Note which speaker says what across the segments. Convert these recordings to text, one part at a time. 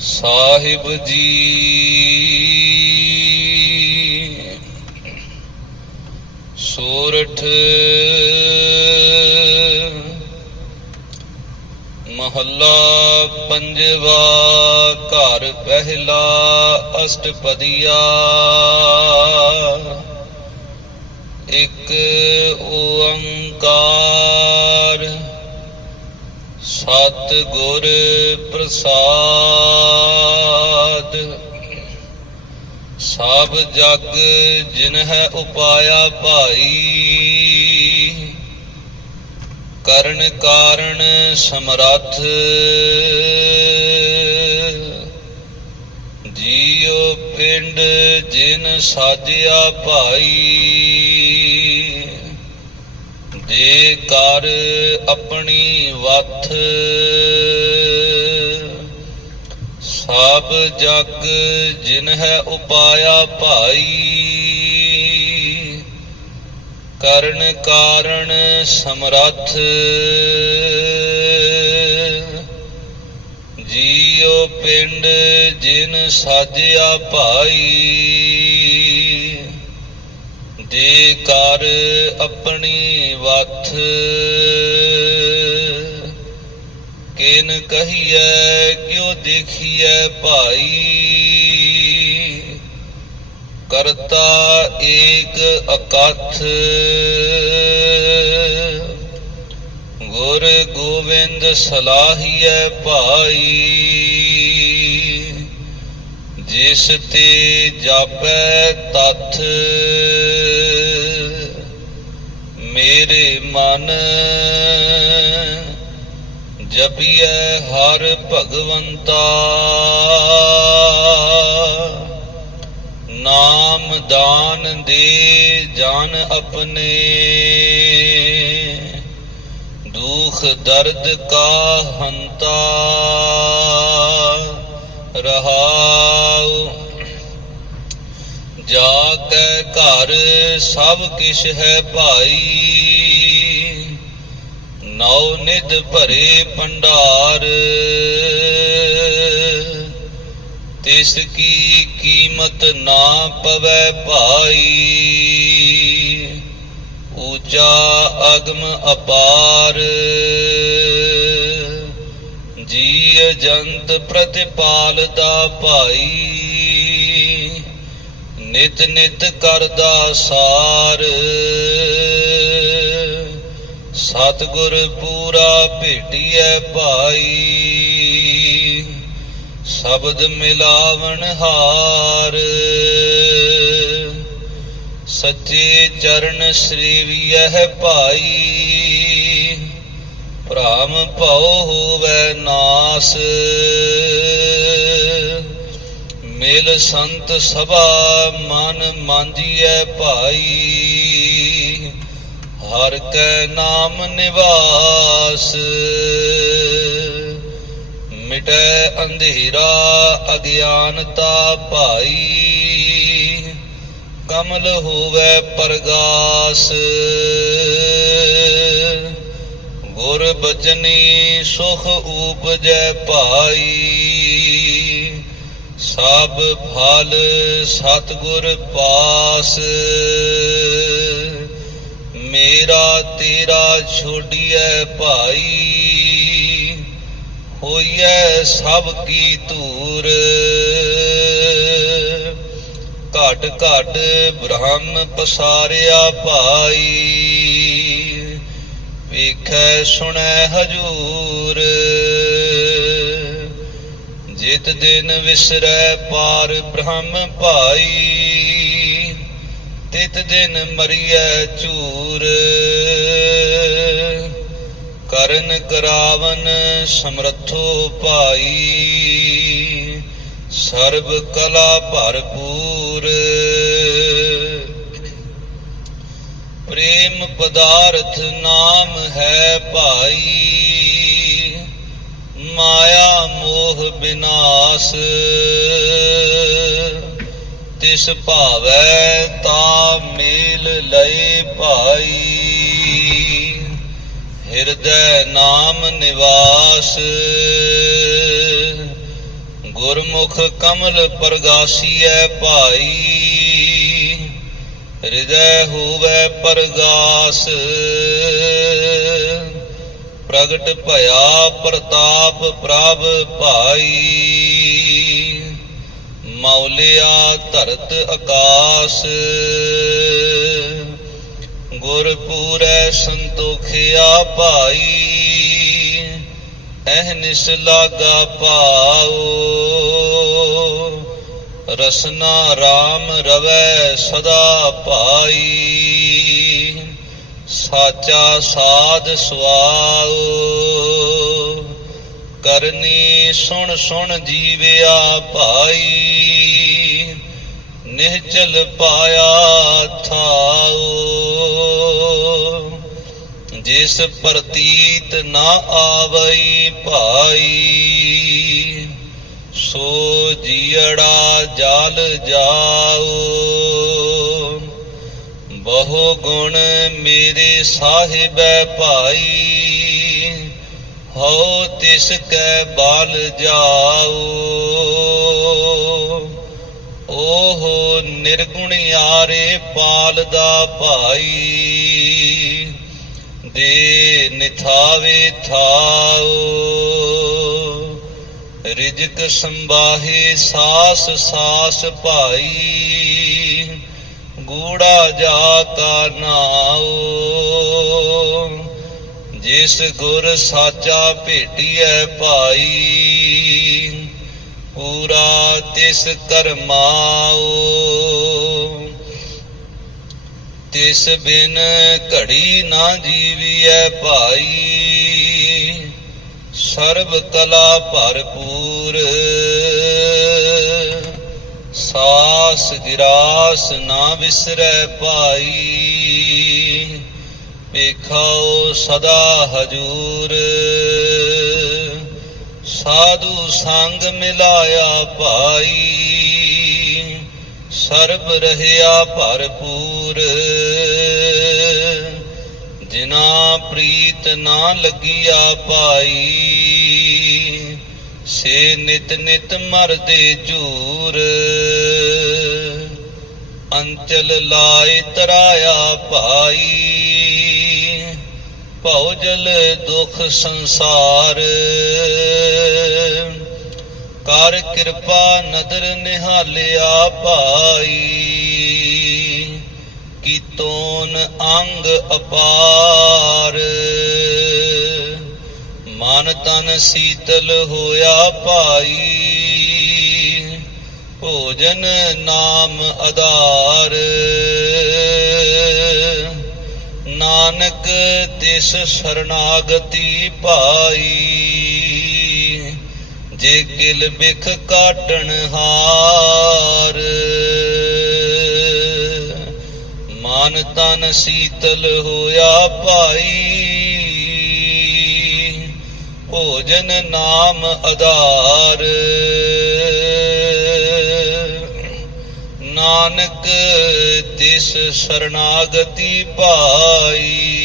Speaker 1: ਸਾਹਿਬ ਜੀ। ਸੋਰਠ ਮਹੱਲਾ ਪੰਜਵਾ ਘਰ ਪਹਿਲਾ ਅਸ਼ਟਪਦੀਆ। ਇੱਕ ਓੰਕਾਰ ਸਤ ਗੁਰ ਪ੍ਰਸਾਦ। ਸਭ ਜਗ ਜਿਨ ਹੈ ਉਪਾਇਆ ਭਾਈ। ਕਰਨ ਕਾਰਣ ਸਮਰੱਥ। ਜੀਉ ਪਿੰਡ ਜਿਨ ਸਾਜਿਆ ਭਾਈ। ਦੇ ਕਰ ਆਪਣੀ ਵਥ। ਸਭ ਜਗ ਜਿਨ ਹੈ ਉਪਾਇਆ ਭਾਈ। ਕਰਨ ਕਾਰਣ ਸਮਰੱਥ। ਜੀਉ ਪਿੰਡ ਜਿਨ ਸਾਜਿਆ ਭਾਈ। ਦੇ ਕਰ ਆਪਣੀ ਵਥ, ਕਿਨ ਕਹੀਐ, ਕਿਉ ਦੇਖੀਐ ਭਾਈ? ਕਰਤਾ ਏਕ ਅਕਥ, ਗੁਰ ਗੋਬਿੰਦ ਸਲਾਹੀਐ ਭਾਈ। ਜਿਸ ਤੇ ਜਾਪੈ ਤਥ, ਮੇਰੇ ਮਨ ਜਪੀਐ ਹਰ ਭਗਵੰਤਾ। ਨਾਮ ਦਾਨ ਦੇ ਜਾਨ ਆਪਣੇ, ਦੁਖ ਦਰਦ ਕਾ ਹੰਤਾ ਰਹਾਉ ਜਾ ਕੈ ਘਰ ਸਭ ਕਿਛ ਹੈ ਭਾਈ। ਨੌ ਨਿਧ ਭਰੇ ਭੰਡਾਰ। ਤਿਸ ਕੀ ਕੀਮਤ ਨਾ ਪਵੈ ਭਾਈ। ਊਚਾ ਅਗਮ ਅਪਾਰ। ਜੀ ਜੰਤ ਪ੍ਰਤਿਪਾਲ ਦਾ ਭਾਈ। ਨਿਤ ਨਿਤ ਕਰਦਾ ਸਾਰ। ਸਤਿਗੁਰ ਪੂਰਾ ਭੇਟੀਐ ਭਾਈ। ਸ਼ਬਦ ਮਿਲਾਵਣ ਹਾਰ। ਸੱਚੇ ਚਰਨ ਸ੍ਰੀਵੀਐ ਭਾਈ। ਭ੍ਰਾਮ ਭਉ ਹੋਵੇ ਨਾਸ। ਮੇਲ ਸੰਤ ਸਭਾ ਮਨ ਮਾਂਜੀਐ ਭਾਈ। ਹਰ ਕੈ ਨਾਮ ਨਿਵਾਸ, ਮਿਟੈ ਅੰਧੇਰਾ ਅਗਿਆਨਤਾ ਭਾਈ। ਕਮਲ ਹੋਵੇ ਪ੍ਰਗਾਸ, ਗੁਰ ਬਚਨੀ ਸੁਖ ਉਪਜੈ ਭਾਈ। ਸਭ ਫਲ ਸਤਗੁਰ ਪਾਸ। ਮੇਰਾ ਤੇਰਾ ਛੋਡੀਐ ਭਾਈ, ਹੋਈਐ ਸਭ ਕੀ ਧੂਰ। ਘਟ ਘਟ ਬ੍ਰਹਮ ਪਸਾਰਿਆ ਭਾਈ, ਵੇਖੈ ਸੁਣੈ ਹਜੂਰ। ਜਿਤ ਦਿਨ ਵਿਸਰੈ ਪਾਰ ਬ੍ਰਹਮ ਭਾਈ, ਤਿਤ ਦਿਨ ਮਰੀਐ ਚੂਰ ਕਰਨ ਕਰਾਵਨ ਸਮਰਥੋ ਭਾਈ, ਸਰਬ ਕਲਾ ਭਰਪੂਰ। ਪ੍ਰੇਮ ਪਦਾਰਥ ਨਾਮ ਹੈ ਭਾਈ। ਮਾਇਆ ਮੋਹ ਬਿਨਾਸ਼। ਤਿਸ ਭਾਵੈ ਤਾ ਮੇਲ ਲਏ ਭਾਈ। ਹਿਰਦੈ ਨਾਮ ਨਿਵਾਸ। ਗੁਰਮੁਖ ਕਮਲ ਪ੍ਰਗਾਸੀਐ ਭਾਈ। ਹਿਰਦੈ ਹੋਵੈ ਪ੍ਰਗਾਸ। ਪ੍ਰਗਟ ਭਇਆ ਪ੍ਰਤਾਪ ਪ੍ਰਭ ਭਾਈ। ਮੌਲਿਆ ਧਰਤ ਆਕਾਸ। ਗੁਰ ਪੂਰੈ ਸੰਤੋਖਿਆ ਭਾਈ। ਅਹਨਿਸ ਲਾਗਾ ਪਾਓ ਰਸਨਾ RAM ਰਵੈ ਸਦਾ ਪਾਈ ਸਾਚਾ ਸਾਧ ਸੁਆਓ ਕਰਨੀ ਸੁਣ ਸੁਣ ਜੀਵਿਆ ਭਾਈ, ਨਿਹਚਲ ਪਾਇਆ ਥਾਓ ਜਿਸ ਪ੍ਰਤੀਤ ਨਾ ਆਵਈ ਭਾਈ, ਸੋ ਜੀੜਾ ਜਾਲ ਜਾਓ ਬਹੁ ਗੁਣ ਮੇਰੇ ਸਾਹਿਬੈ ਭਾਈ, ਹਉ ਤਿਸ ਕੈ ਬਾਲ ਜਾਓ ਓਹ ਨਿਰਗੁਣਿਆਰੇ ਪਾਲਦਾ ਭਾਈ, ਦੇ ਨਿਥਾਵੇ ਥਾਓ ਰਿਜਕ ਸੰਬਾਹੇ ਸਾਸ ਸਾਸ ਭਾਈ ਕੂੜਾ ਜਾ ਕਾ ਨਾਓ ਜਿਸ ਗੁਰ ਸਾਚਾ ਭੇਟੀਐ ਭਾਈ, ਪੂਰਾ ਤਿਸ ਕਰਮਾਓ ਤਿਸ ਬਿਨ ਘੜੀ ਨਾ ਜੀਵੀਐ ਭਾਈ, ਸਰਬ ਕਲਾ ਭਰਪੂਰ। ਸਾਸ ਗਿਰਾਸ ਨਾ ਵਿਸਰੈ ਪਾਈ ਵੇਖਾਓ ਸਦਾ ਹਜੂਰ। ਸਾਧੂ ਸੰਗ ਮਿਲਾਇਆ ਭਾਈ। ਸਰਬ ਰਹਿਆ ਭਰਪੂਰ। ਜਿਨਾ ਪ੍ਰੀਤ ਨਾ ਲੱਗਿਆ ਪਾਈ ਸੇ ਨਿਤ ਨਿਤ ਮਰਦੇ ਝੂਰ ਅੰਚਲ ਲਾਇ ਤਰਾਇਆ ਭਾਈ। ਭਉਜਲ ਦੁਖ ਸੰਸਾਰ। ਕਰ ਕਿਰਪਾ ਨਦਰ ਨਿਹਾਲਿਆ ਭਾਈ। ਕੀਤੋਨ ਅੰਗ ਅਪਾਰ। ਮਨ ਤਨ ਸੀਤਲ ਹੋਇਆ ਭਾਈ। ਭੋਜਨ ਨਾਮ ਆਧਾਰ। ਨਾਨਕ ਤਿਸ ਸ਼ਰਨਾਗਤੀ ਪਾਈ ਜੇ ਕਿਲ ਬਿਖ ਕਾਟਣ ਹਾਰ। ਮਨ ਤਨ ਸੀਤਲ ਹੋਇਆ ਭਾਈ। ਭੋਜਨ ਨਾਮ ਆਧਾਰ। ਨਾਨਕ, ਤਿਸ ਸ਼ਰਨਾਗਤੀ ਭਾਈ।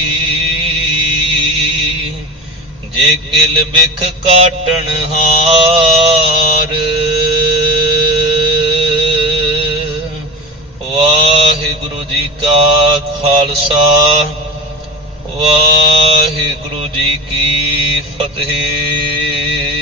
Speaker 1: ਜੇ ਕਿਲ ਬਿਖ ਕਾਟਣ ਹਾਰ। ਵਾਹਿਗੁਰੂ ਜੀ ਕਾ ਖਾਲਸਾ। ਵਾਹਿਗੁਰੂ ਜੀ ਕੀ ਫਤਿਹ।